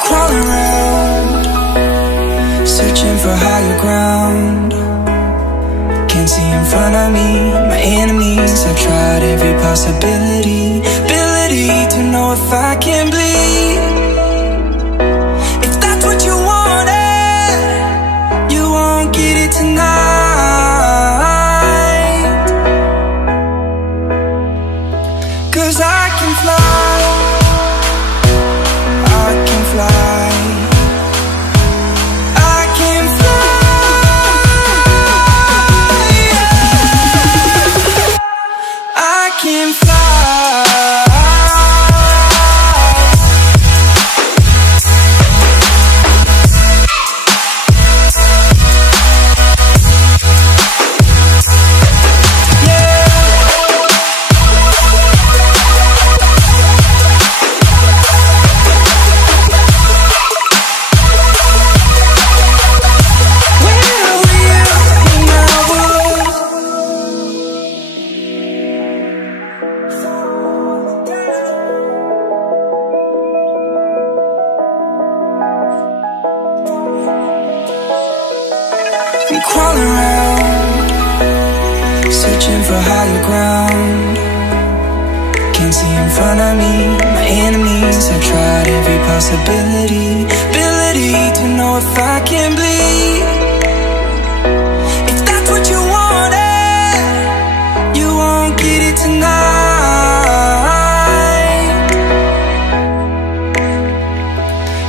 crawling around, searching for higher ground. Can't see in front of me, my enemies. I've tried every possibility, ability to know if I can bleed. If that's what you wanted, you won't get it tonight. 'Cause I can fly, I can fly, I can fly, yeah. I can fly. Crawling around, searching for higher ground. Can't see in front of me, my enemies. I've tried every possibility, ability to know if I can bleed. If that's what you wanted, you won't get it tonight.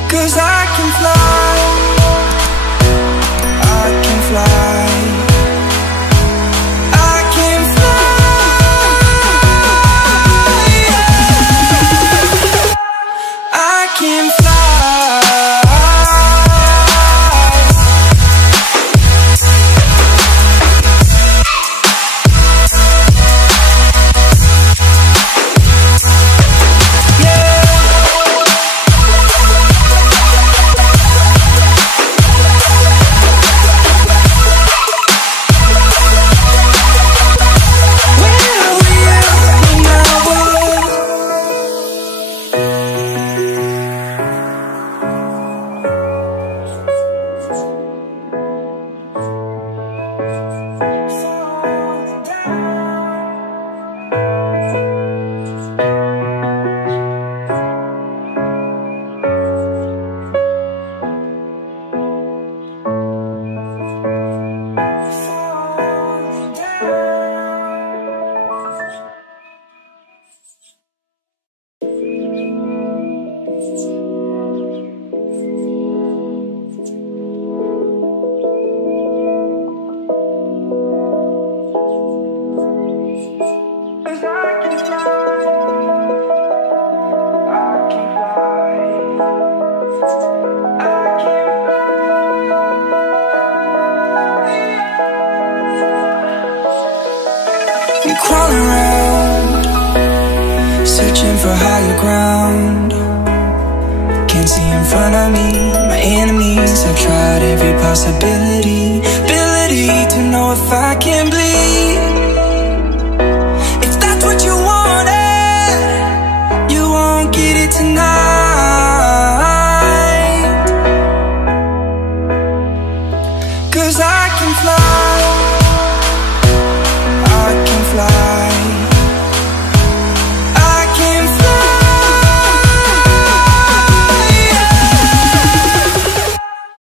'Cause I can fly, I can fly, I can fly, yeah. I can fly. Crawling around, searching for higher ground. Can't see in front of me, my enemies. I've tried every possibility, ability to know if I can bleed.